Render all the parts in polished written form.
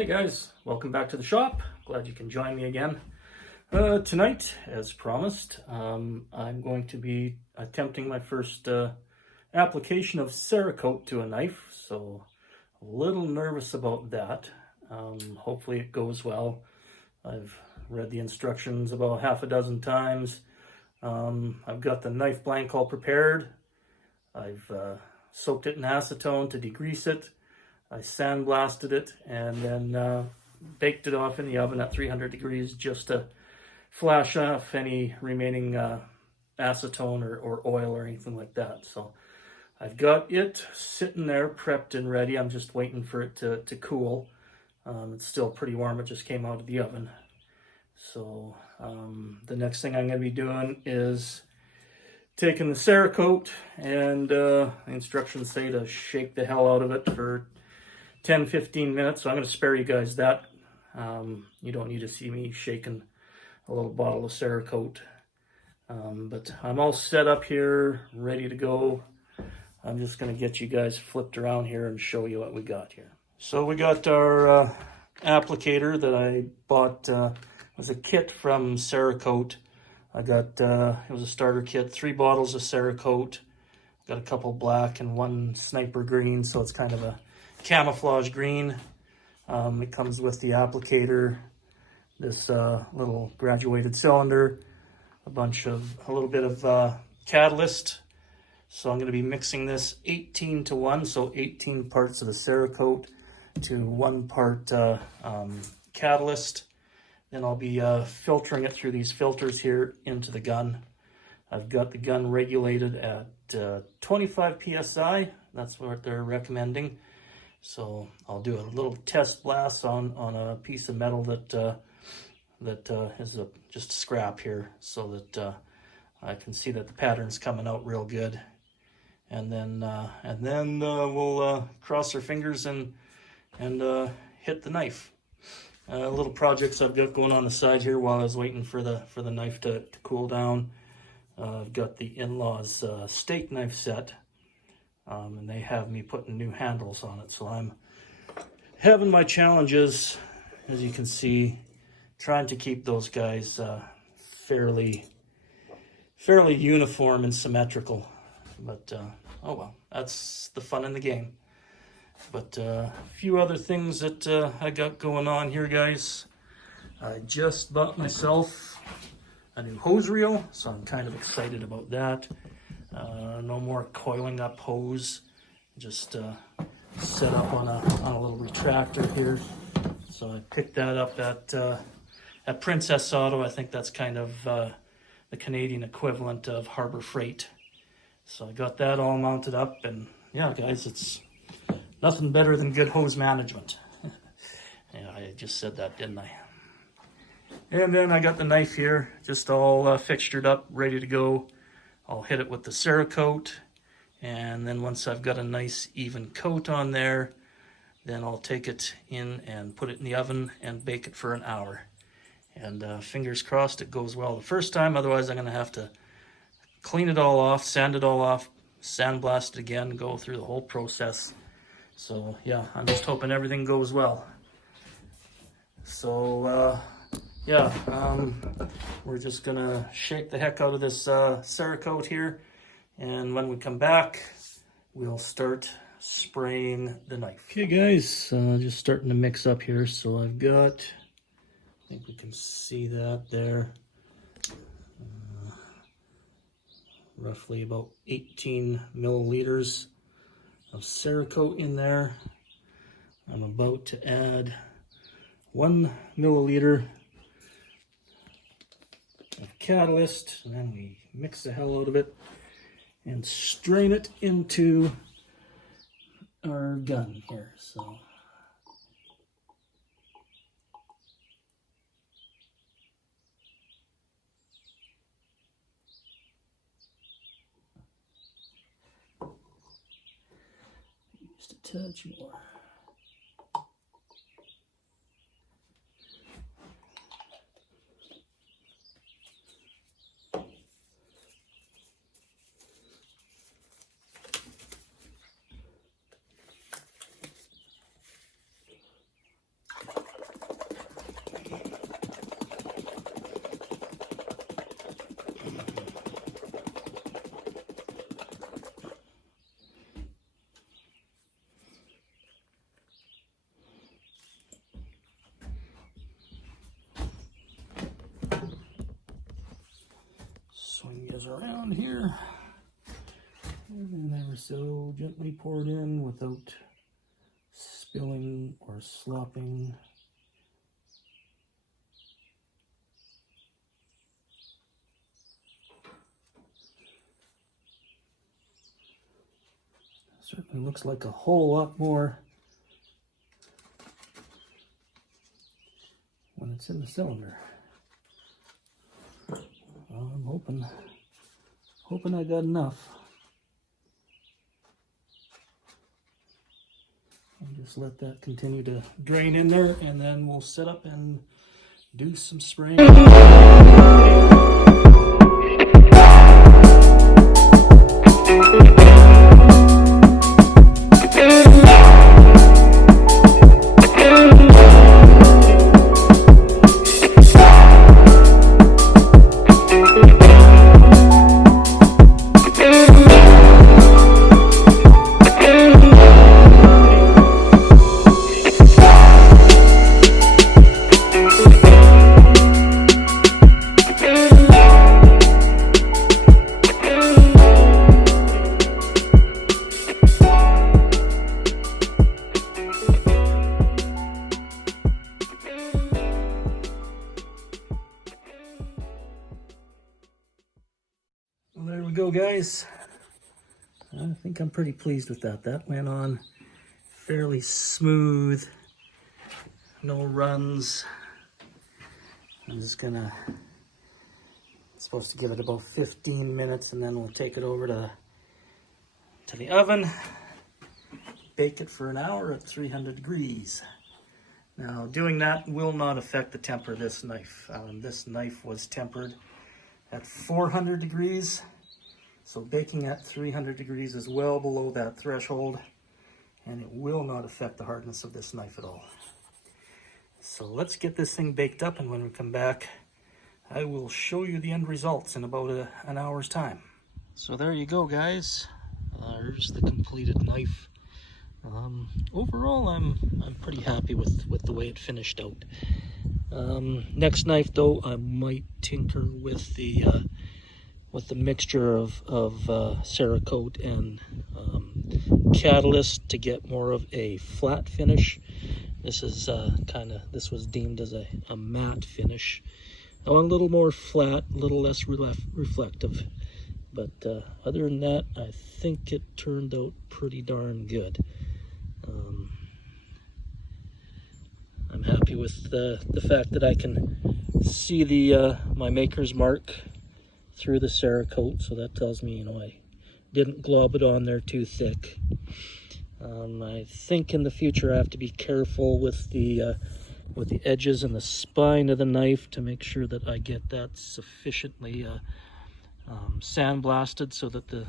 Hey guys, welcome back to the shop. Glad you can join me again. Tonight, as promised, I'm going to be attempting my first application of Cerakote to a knife, so a little nervous about that. Hopefully it goes well. I've read the instructions about half a dozen times. I've got the knife blank all prepared. I've soaked it in acetone to degrease it. I sandblasted it and then baked it off in the oven at 300 degrees just to flash off any remaining acetone or oil or anything like that. So I've got it sitting there prepped and ready. I'm just waiting for it to cool. It's still pretty warm. It just came out of the oven. So the next thing I'm going to be doing is taking the Cerakote, and the instructions say to shake the hell out of it for 10-15 minutes, so I'm going to spare you guys that. You don't need to see me shaking a little bottle of Cerakote. But I'm all set up here, ready to go. I'm just going to get you guys flipped around here and show you what we got here. So we got our applicator that I bought. It was a kit from Cerakote. I got, it was a starter kit, 3 bottles of Cerakote. Got a couple black and 1 sniper green, so it's kind of a camouflage green. It comes with the applicator, this little graduated cylinder, a little bit of catalyst. So I'm going to be mixing this 18:1, so 18 parts of the Cerakote to 1 part catalyst. Then I'll be filtering it through these filters here into the gun. I've got the gun regulated at 25 psi. That's what they're recommending. So I'll do a little test blast on a piece of metal that is just a scrap here, so that I can see that the pattern's coming out real good. And then we'll cross our fingers and hit the knife. Little projects I've got going on the side here while I was waiting for the knife to cool down. I've got the in-laws steak knife set. And they have me putting new handles on it. So I'm having my challenges, as you can see, trying to keep those guys fairly uniform and symmetrical. But, oh well, that's the fun in the game. But a few other things that I got going on here, guys. I just bought myself a new hose reel, so I'm kind of excited about that. No more coiling up hose, just set up on a little retractor here. So I picked that up at Princess Auto. I think that's kind of the Canadian equivalent of Harbor Freight. So I got that all mounted up, and yeah, guys, it's nothing better than good hose management. Yeah, I just said that, didn't I? And then I got the knife here, just all fixtured up, ready to go. I'll hit it with the Cerakote, and then once I've got a nice even coat on there, then I'll take it in and put it in the oven and bake it for an hour. And fingers crossed it goes well the first time, otherwise I'm going to have to clean it all off, sand it all off, sandblast it again, go through the whole process. So yeah, I'm just hoping everything goes well. So yeah, we're just gonna shake the heck out of this Cerakote here, and when we come back, we'll start spraying the knife. Okay guys, just starting to mix up here. So I've got, I think we can see that there, roughly about 18 milliliters of Cerakote in there. I'm about to add 1 milliliter of catalyst, and then we mix the hell out of it and strain it into our gun here. So just a touch more. edges around here. And then ever so gently pour it in without spilling or slopping. Certainly looks like a whole lot more when it's in the cylinder. Well, I'm hoping I got enough. I'll just let that continue to drain in there, and then we'll set up and do some spraying. Well, there we go, guys. I think I'm pretty pleased with that. That went on fairly smooth. No runs. I'm just gonna, supposed to give it about 15 minutes, and then we'll take it over to the oven. Bake it for an hour at 300 degrees. Now, doing that will not affect the temper of this knife. This knife was tempered at 400 degrees. So baking at 300 degrees is well below that threshold, and it will not affect the hardness of this knife at all. So let's get this thing baked up, and when we come back, I will show you the end results in about an hour's time. So there you go, guys. There's the completed knife. Overall, I'm pretty happy with the way it finished out. Next knife, though, I might tinker with the mixture of Cerakote and catalyst to get more of a flat finish. This is this was deemed as a matte finish. A little more flat, a little less reflective. But other than that, I think it turned out pretty darn good. I'm happy with the fact that I can see the my maker's mark through the Cerakote, so that tells me, I didn't glob it on there too thick. I think in the future I have to be careful with the edges and the spine of the knife to make sure that I get that sufficiently sandblasted so that the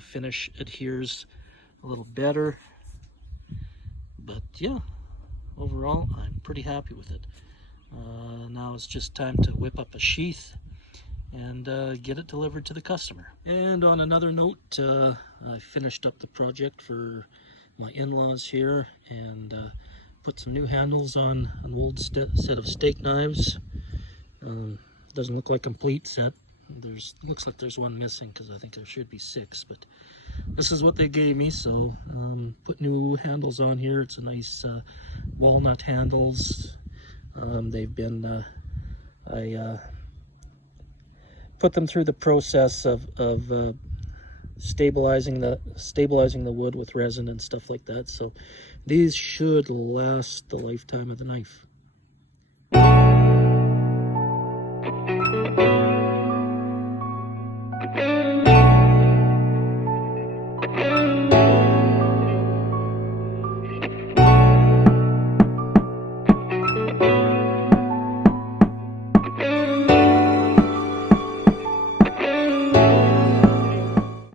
finish adheres a little better. But yeah, overall I'm pretty happy with it. Now it's just time to whip up a sheath and get it delivered to the customer. And on another note, I finished up the project for my in-laws here and put some new handles on an old set of steak knives. Doesn't look like a complete set. Looks like there's one missing because I think there should be 6, but this is what they gave me. So put new handles on here. It's a nice walnut handles. They've been I put them through the process of stabilizing the wood with resin and stuff like that. So these should last the lifetime of the knife.